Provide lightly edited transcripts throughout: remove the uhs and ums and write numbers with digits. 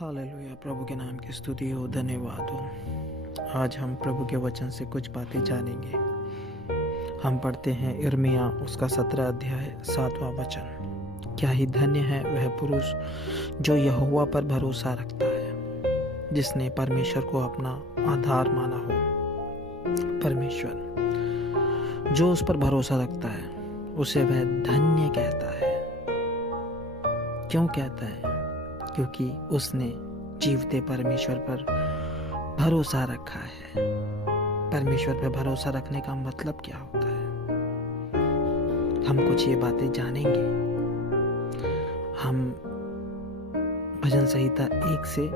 Hallelujah. प्रभु के नाम की स्तुति हो, धन्यवाद हो। आज हम प्रभु के वचन से कुछ बातें जानेंगे। हम पढ़ते हैं यिर्मयाह उसका 17 अध्याय 7वां वचन। क्या ही धन्य है वह पुरुष जो यहोवा पर भरोसा रखता है, जिसने परमेश्वर को अपना आधार माना हो। परमेश्वर जो उस पर भरोसा रखता है उसे वह धन्य कहता है। क्यों कहता है? क्योंकि उसने जीवते परमेश्वर पर भरोसा रखा है। परमेश्वर पर भरोसा रखने का मतलब क्या होता है? हम कुछ ये बातें जानेंगे। हम भजन संहिता 1 से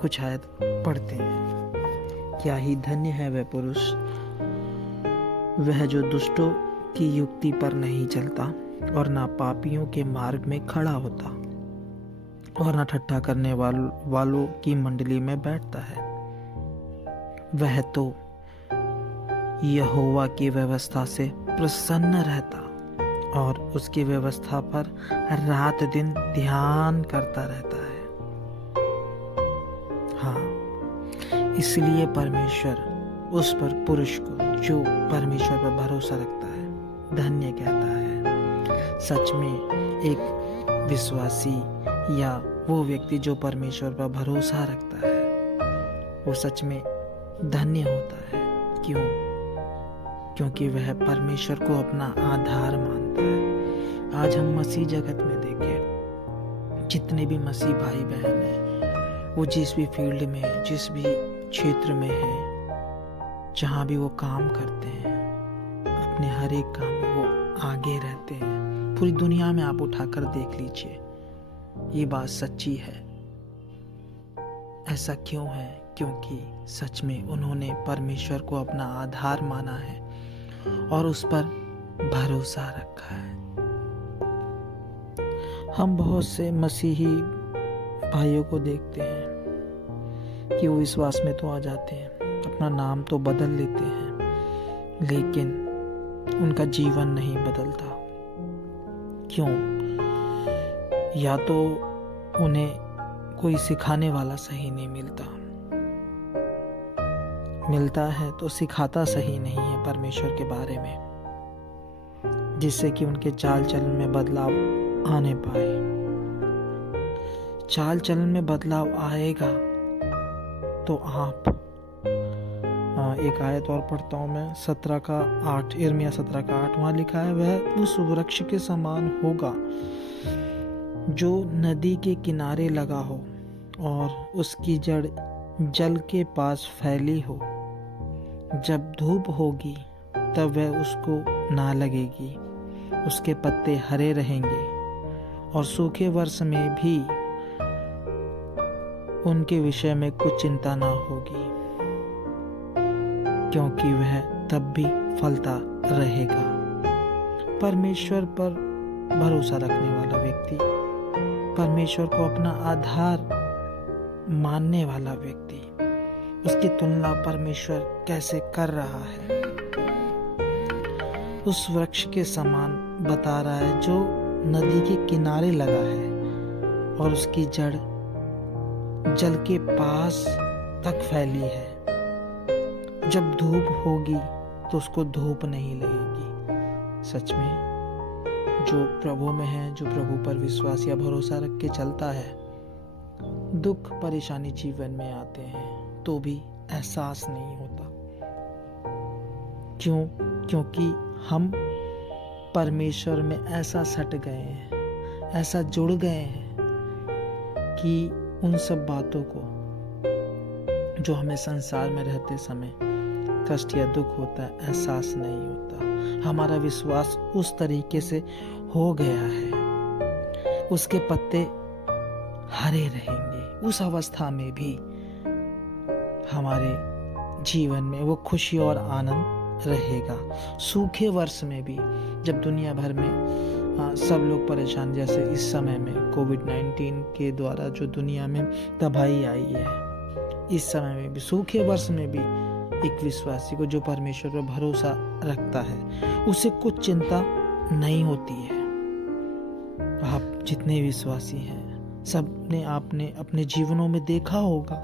कुछ आयत पढ़ते हैं। क्या ही धन्य है वह पुरुष, वह जो दुष्टों की युक्ति पर नहीं चलता और ना पापियों के मार्ग में खड़ा होता और न ठट्ठा करने वालों की मंडली में बैठता है। वह तो यहोवा की व्यवस्था से प्रसन्न रहता और उसकी व्यवस्था पर रात दिन ध्यान करता रहता है। हाँ, इसलिए परमेश्वर उस पर पुरुष को जो परमेश्वर पर भरोसा रखता है धन्य कहता है। सच में एक विश्वासी या वो व्यक्ति जो परमेश्वर पर भरोसा रखता है वो सच में धन्य होता है। क्यों? क्योंकि वह परमेश्वर को अपना आधार मानता है। आज हम मसीह जगत में देखें, जितने भी मसीह भाई बहन हैं, वो जिस भी फील्ड में, जिस भी क्षेत्र में हैं, जहाँ भी वो काम करते हैं, अपने हर एक काम में वो आगे रहते हैं। पूरी दुनिया में आप उठाकर देख लीजिए, ये बात सच्ची है। ऐसा क्यों है? क्योंकि सच में उन्होंने परमेश्वर को अपना आधार माना है और उस पर भरोसा रखा है। हम बहुत से मसीही भाइयों को देखते हैं कि वो विश्वास में तो आ जाते हैं, अपना नाम तो बदल लेते हैं, लेकिन उनका जीवन नहीं बदलता। क्यों? या तो उन्हें कोई सिखाने वाला सही नहीं मिलता है तो सिखाता सही नहीं है परमेश्वर के बारे में, जिससे कि उनके चाल चलन में बदलाव आने पाए। चाल चलन में बदलाव आएगा तो आप एक आयत और पढ़ता हूं मैं, 17:8, यिर्मयाह 17:8। वहां लिखा है, वह उस वृक्ष के समान होगा जो नदी के किनारे लगा हो और उसकी जड़ जल के पास फैली हो। जब धूप होगी तब वह उसको ना लगेगी, उसके पत्ते हरे रहेंगे और सूखे वर्ष में भी उनके विषय में कुछ चिंता ना होगी, क्योंकि वह तब भी फलता रहेगा। परमेश्वर पर भरोसा रखने वाला व्यक्ति, परमेश्वर को अपना आधार मानने वाला व्यक्ति, उसकी तुलना परमेश्वर कैसे कर रहा है? उस वृक्ष के समान बता रहा है जो नदी के किनारे लगा है और उसकी जड़ जल के पास तक फैली है। जब धूप होगी तो उसको धूप नहीं लगेगी। सच में जो प्रभु में है, जो प्रभु पर विश्वास या भरोसा रख के चलता है, दुख परेशानी जीवन में आते हैं तो भी एहसास नहीं होता। क्यों? क्योंकि हम परमेश्वर में ऐसा सट गए हैं, ऐसा जुड़ गए हैं कि उन सब बातों को जो हमें संसार में रहते समय कष्ट या दुख होता है एहसास नहीं होता। हमारा विश्वास उस तरीके से हो गया है, उसके पत्ते हरे रहेंगे। उस अवस्था में भी हमारे जीवन में वो खुशी और आनंद रहेगा। सूखे वर्ष में भी, जब दुनिया भर में सब लोग परेशान, जैसे इस समय में कोविड-19 के द्वारा जो दुनिया में तबाही आई है, इस समय में भी, सूखे वर्ष में भी एक विश्वासी को जो परमेश्वर पर भरोसा रखता है उसे कुछ चिंता नहीं होती है। आप जितने विश्वासी हैं सबने आपने अपने जीवनों में देखा होगा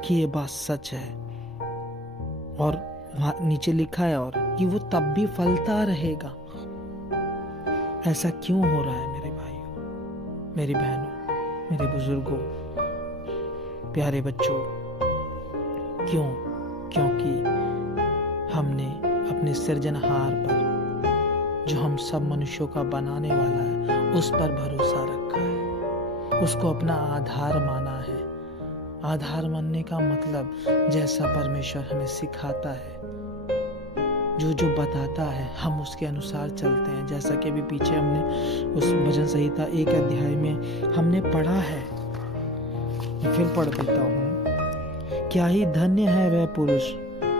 कि ये बात सच है, और वहाँ नीचे लिखा है और कि वो तब भी फलता रहेगा। ऐसा क्यों हो रहा है मेरे भाइयों, मेरी बहनों, मेरे बुजुर्गों, प्यारे बच्चों? क्यों? क्योंकि हमने अपने सृजनहार पर, जो हम सब मनुष्यों का बनाने वाला है, उस पर भरोसा रखा है, उसको अपना आधार माना है। आधार मानने का मतलब, जैसा परमेश्वर हमें सिखाता है, जो जो बताता है, हम उसके अनुसार चलते हैं। जैसा कि अभी पीछे हमने उस भजन संहिता 1 अध्याय में हमने पढ़ा है, मैं फिर पढ़ देता हूँ। क्या ही धन्य है वह पुरुष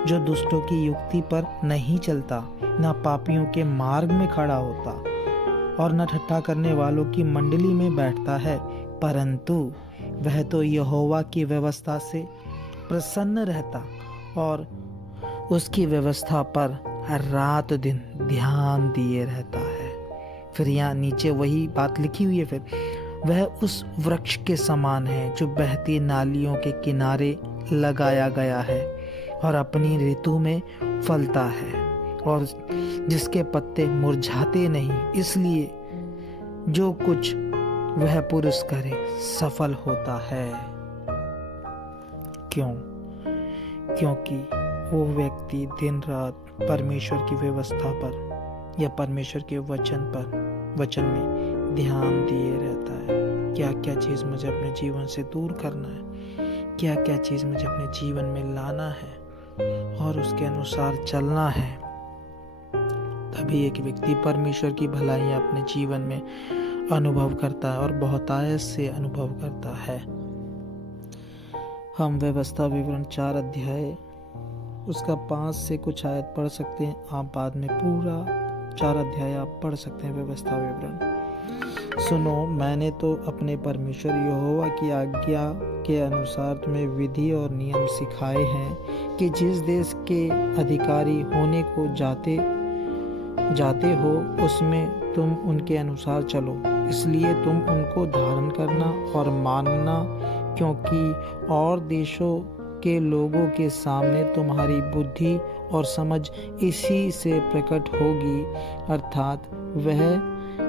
जो दुष्टों की युक्ति पर नहीं चलता, न पापियों के मार्ग में खड़ा होता, और न ठट्ठा करने वालों की मंडली में बैठता है, परंतु वह तो यहोवा की व्यवस्था से प्रसन्न रहता और उसकी व्यवस्था पर रात दिन ध्यान दिए रहता है। फिर यहाँ नीचे वही बात लिखी हुई है, फिर वह उस वृक्ष के समान है जो बहती नालियों के किनारे लगाया गया है और अपनी ऋतु में फलता है, और जिसके पत्ते मुरझाते नहीं। इसलिए जो कुछ वह पुरुष करे सफल होता है। क्यों? क्योंकि वो व्यक्ति दिन रात परमेश्वर की व्यवस्था पर या परमेश्वर के वचन में ध्यान दिए रहता है। क्या क्या चीज़ मुझे अपने जीवन से दूर करना है, क्या क्या चीज़ मुझे अपने जीवन में लाना है और उसके अनुसार चलना है। तभी एक व्यक्ति परमेश्वर की भलाइयाँ अपने जीवन में अनुभव करता है और बहुतायत से अनुभव करता है। हम व्यवस्था विवरण 4 अध्याय उसका 5 से कुछ आयत पढ़ सकते हैं। आप बाद में पूरा 4 अध्याय आप पढ़ सकते हैं व्यवस्था विवरण। सुनो, मैंने तो अपने परमेश्वर यहोवा की आज्ञा के अनुसार तुम्हें विधि और नियम सिखाए हैं कि जिस देश के अधिकारी होने को जाते हो उसमें तुम उनके अनुसार चलो। इसलिए तुम उनको धारण करना और मानना, क्योंकि और देशों के लोगों के सामने तुम्हारी बुद्धि और समझ इसी से प्रकट होगी, अर्थात वह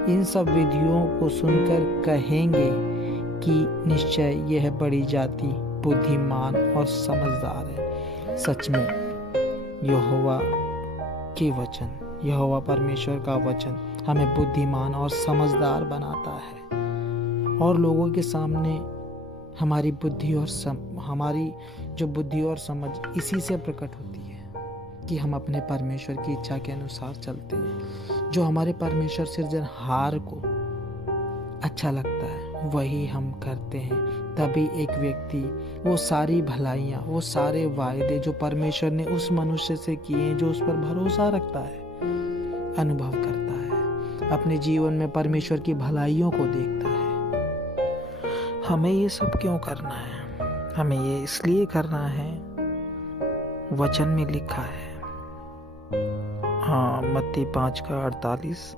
इन सब विधियों को सुनकर कहेंगे कि निश्चय यह बड़ी जाति बुद्धिमान और समझदार है। सच में यहोवा परमेश्वर का वचन हमें बुद्धिमान और समझदार बनाता है, और लोगों के सामने हमारी बुद्धि और हमारी जो बुद्धि और समझ इसी से प्रकट होती है कि हम अपने परमेश्वर की इच्छा के अनुसार चलते हैं। जो हमारे परमेश्वर सृजनहार को अच्छा लगता है वही हम करते हैं। तभी एक व्यक्ति वो सारी भलाइयाँ, वो सारे वायदे जो परमेश्वर ने उस मनुष्य से किए हैं, जो उस पर भरोसा रखता है, अनुभव करता है, अपने जीवन में परमेश्वर की भलाइयों को देखता है। हमें ये सब क्यों करना है? हमें ये इसलिए करना है, वचन में लिखा है, मत्ती 5:48,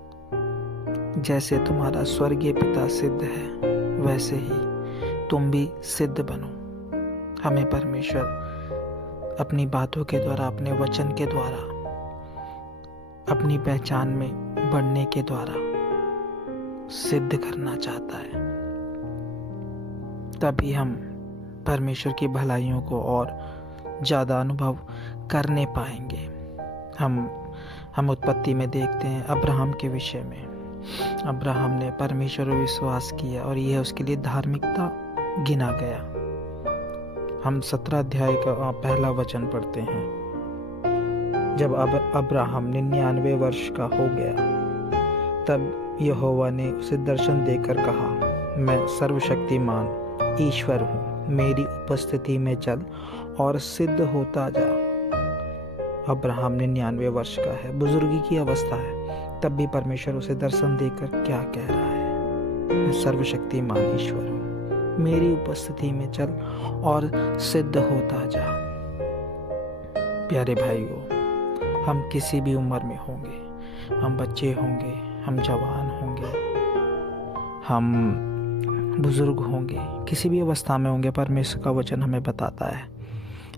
जैसे तुम्हारा स्वर्गीय पिता सिद्ध है वैसे ही तुम भी सिद्ध बनो। हमें परमेश्वर अपनी बातों के द्वारा, अपने वचन के द्वारा, अपनी पहचान में बढ़ने के द्वारा सिद्ध करना चाहता है। तभी हम परमेश्वर की भलाइयों को और ज़्यादा अनुभव करने पाएंगे। हम उत्पत्ति में देखते हैं अब्राहम के विषय में। अब्राहम ने परमेश्वर पर विश्वास किया और यह उसके लिए धार्मिकता गिना गया। हम 17 अध्याय का पहला वचन पढ़ते हैं। जब अब्राहम 99 वर्ष का हो गया, तब यहोवा ने उसे दर्शन देकर कहा, मैं सर्वशक्तिमान ईश्वर हूँ, मेरी उपस्थिति में चल और सिद्ध होता जा। अब्राहम 99 वर्ष का है, बुजुर्गी की अवस्था है, तब भी परमेश्वर उसे दर्शन देकर क्या कह रहा है? मैं सर्वशक्तिमान ईश्वर हूँ, मेरी उपस्थिति में चल और सिद्ध होता जा। प्यारे भाइयों, हम किसी भी उम्र में होंगे, हम बच्चे होंगे, हम जवान होंगे, बुजुर्ग होंगे, किसी भी अवस्था में होंगे, परमेश्वर का वचन हमें बताता है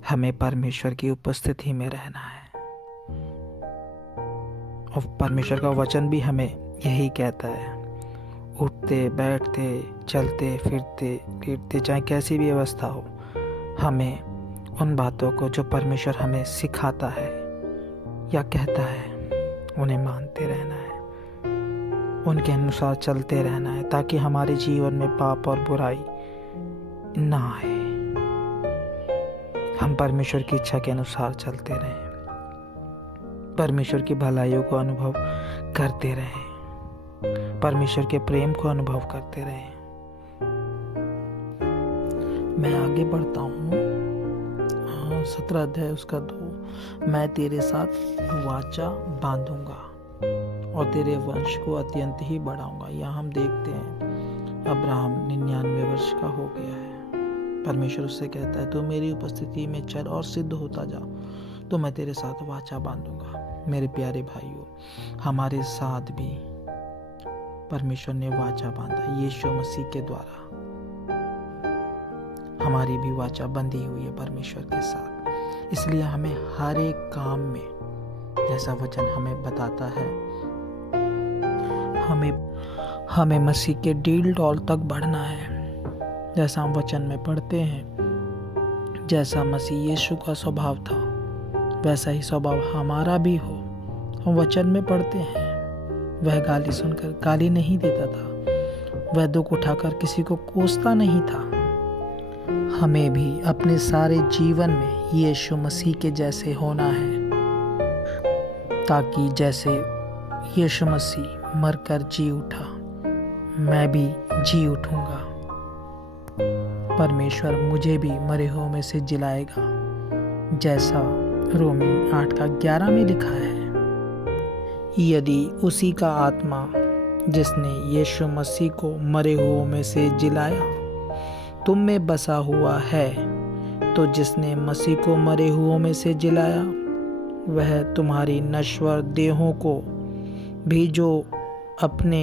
हमें परमेश्वर की उपस्थिति में रहना है। और परमेश्वर का वचन भी हमें यही कहता है, उठते बैठते चलते फिरते गिरते चाहे कैसी भी अवस्था हो, हमें उन बातों को जो परमेश्वर हमें सिखाता है या कहता है उन्हें मानते रहना है, उनके अनुसार चलते रहना है, ताकि हमारे जीवन में पाप और बुराई ना आए। हम परमेश्वर की इच्छा के अनुसार चलते रहें, परमेश्वर की भलाइयों को अनुभव करते रहें, परमेश्वर के प्रेम को अनुभव करते रहें। मैं आगे बढ़ता हूँ। 17 अध्याय उसका 2, मैं तेरे साथ वाचा बांधूंगा और तेरे वंश को अत्यंत ही बढ़ाऊंगा। यहाँ हम देखते हैं अब्राहम 99 वर्ष का हो गया है। परमेश्वर उससे कहता है, तू मेरी उपस्थिति में चल और सिद्ध होता जा, तो मैं तेरे साथ वाचा बांधूंगा। मेरे प्यारे भाइयों, हमारे साथ भी परमेश्वर ने वाचा बांधा। यीशु मसीह के द्वारा हमारी भी वाचा बंधी हुई है परमेश्वर के साथ। इसलिए हमें हर एक काम में, जैसा वचन हमें बताता है, हमें मसीह के डील डॉल तक बढ़ना है। जैसा हम वचन में पढ़ते हैं, जैसा मसीह यीशु का स्वभाव था वैसा ही स्वभाव हमारा भी हो। हम वचन में पढ़ते हैं, वह गाली सुनकर गाली नहीं देता था, वह दुख उठाकर किसी को कोसता नहीं था। हमें भी अपने सारे जीवन में यीशु मसीह के जैसे होना है, ताकि जैसे यीशु मसीह मरकर जी उठा, मैं भी जी उठूंगा। परमेश्वर मुझे भी मरे हुओं में से जिलाएगा, जैसा रोमी 8:11 में लिखा है। यदि उसी का आत्मा जिसने यीशु मसीह को मरे हुओं में से जिलाया तुम में बसा हुआ है, तो जिसने मसीह को मरे हुओं में से जिलाया वह तुम्हारी नश्वर देहों को भी, जो अपने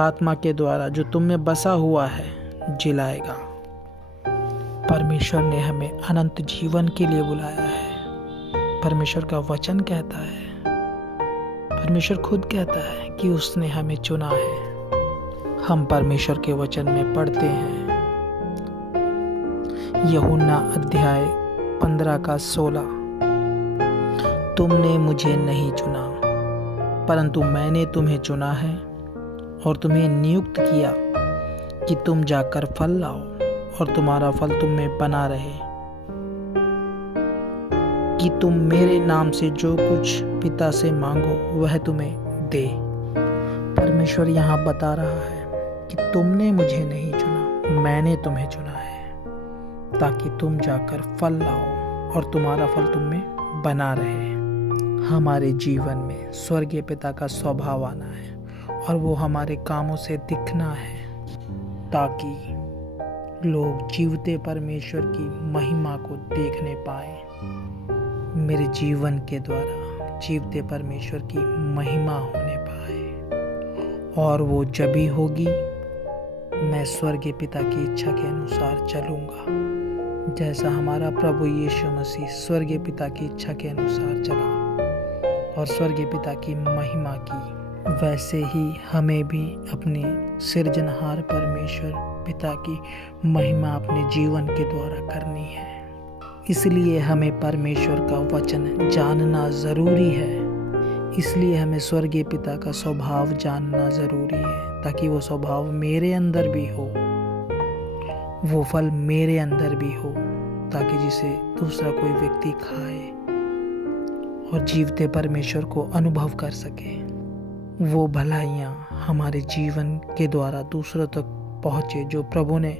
आत्मा के द्वारा जो तुम में बसा हुआ है, जिलाएगा। परमेश्वर ने हमें अनंत जीवन के लिए बुलाया है। परमेश्वर का वचन कहता है, परमेश्वर खुद कहता है कि उसने हमें चुना है। हम परमेश्वर के वचन में पढ़ते हैं, यूहन्ना अध्याय 15:16, तुमने मुझे नहीं चुना परंतु मैंने तुम्हें चुना है और तुम्हें नियुक्त किया कि तुम जाकर फल लाओ और तुम्हारा फल तुम में बना रहे, कि तुम मेरे नाम से जो कुछ पिता से मांगो वह तुम्हें दे। परमेश्वर यहाँ बता रहा है कि तुमने मुझे नहीं चुना, मैंने तुम्हें चुना है, ताकि तुम जाकर फल लाओ और तुम्हारा फल तुम में बना रहे। हमारे जीवन में स्वर्गीय पिता का स्वभाव आना है और वो हमारे कामों से दिखना है, ताकि लोग जीवते परमेश्वर की महिमा को देखने पाए। मेरे जीवन के द्वारा जीवते परमेश्वर की महिमा होने पाए, और वो जब भी होगी मैं स्वर्गीय पिता की इच्छा के अनुसार चलूंगा, जैसा हमारा प्रभु यीशु मसीह स्वर्गीय पिता की इच्छा के अनुसार चला और स्वर्गीय पिता की महिमा की, वैसे ही हमें भी अपने सृजनहार परमेश्वर पिता की महिमा अपने जीवन के द्वारा करनी है। इसलिए हमें परमेश्वर का वचन जानना ज़रूरी है। इसलिए हमें स्वर्गीय पिता का स्वभाव जानना ज़रूरी है, ताकि वो स्वभाव मेरे अंदर भी हो, वो फल मेरे अंदर भी हो, ताकि जिसे दूसरा कोई व्यक्ति खाए और जीवते परमेश्वर को अनुभव कर सके। वो भलाइयाँ हमारे जीवन के द्वारा दूसरों तक पहुँचे जो प्रभु ने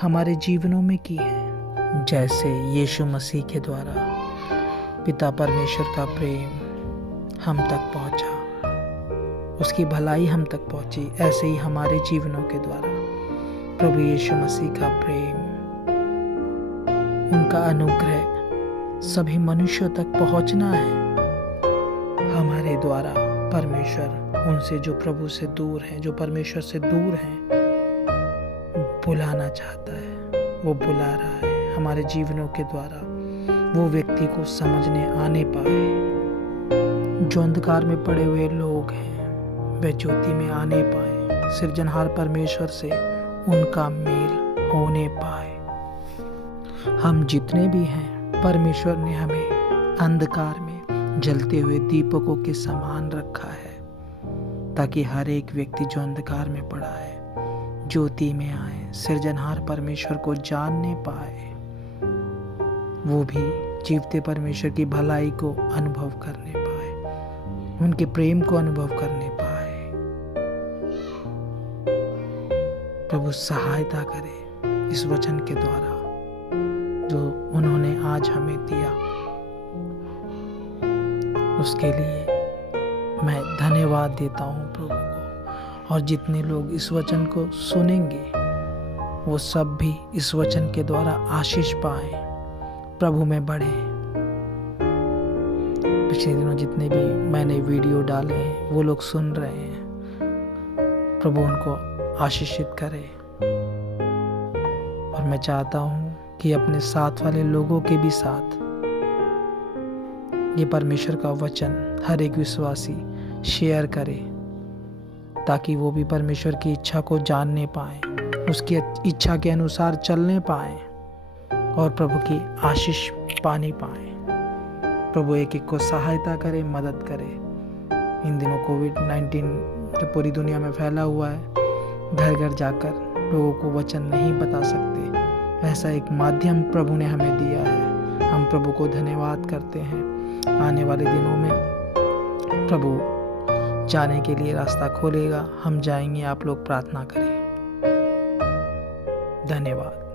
हमारे जीवनों में की है। जैसे यीशु मसीह के द्वारा पिता परमेश्वर का प्रेम हम तक पहुँचा, उसकी भलाई हम तक पहुँची, ऐसे ही हमारे जीवनों के द्वारा प्रभु यीशु मसीह का प्रेम, उनका अनुग्रह सभी मनुष्यों तक पहुँचना है। हमारे द्वारा परमेश्वर उनसे जो प्रभु से दूर हैं, जो परमेश्वर से दूर हैं, बुलाना चाहता है, वो बुला रहा है हमारे जीवनों के द्वारा। वो व्यक्ति को समझने आने पाए। जो अंधकार में पड़े हुए लोग हैं वे ज्योति में आने पाए। सृजनहार परमेश्वर से उनका मेल होने पाए। हम जितने भी हैं, परमेश्वर ने हमें अंधकार में जलते हुए दीपकों के समान रखा है, ताकि हर एक व्यक्ति जो अंधकार में पड़ा है ज्योति में आए, सृजनहार परमेश्वर को जानने पाए, वो भी जीवते परमेश्वर की भलाई को अनुभव करने पाए, उनके प्रेम को अनुभव करने पाए। प्रभु सहायता करे इस वचन के द्वारा जो उन्होंने आज हमें दिया, उसके लिए मैं धन्यवाद देता हूँ प्रभु को। और जितने लोग इस वचन को सुनेंगे वो सब भी इस वचन के द्वारा आशीष पाएं, प्रभु में बढ़े। पिछले दिनों जितने भी मैंने वीडियो डाले हैं वो लोग सुन रहे हैं, प्रभु उनको आशीषित करे। और मैं चाहता हूँ कि अपने साथ वाले लोगों के भी साथ ये परमेश्वर का वचन हर एक विश्वासी शेयर करे, ताकि वो भी परमेश्वर की इच्छा को जानने पाए, उसकी इच्छा के अनुसार चलने पाए और प्रभु की आशीष पानी पाए। प्रभु एक एक को सहायता करे, मदद करे। इन दिनों कोविड-19 जो पूरी दुनिया में फैला हुआ है, घर घर जाकर लोगों को वचन नहीं बता सकते, ऐसा एक माध्यम प्रभु ने हमें दिया है। हम प्रभु को धन्यवाद करते हैं। आने वाले दिनों में प्रभु जाने के लिए रास्ता खोलेगा, हम जाएंगे, आप लोग प्रार्थना करें। धन्यवाद।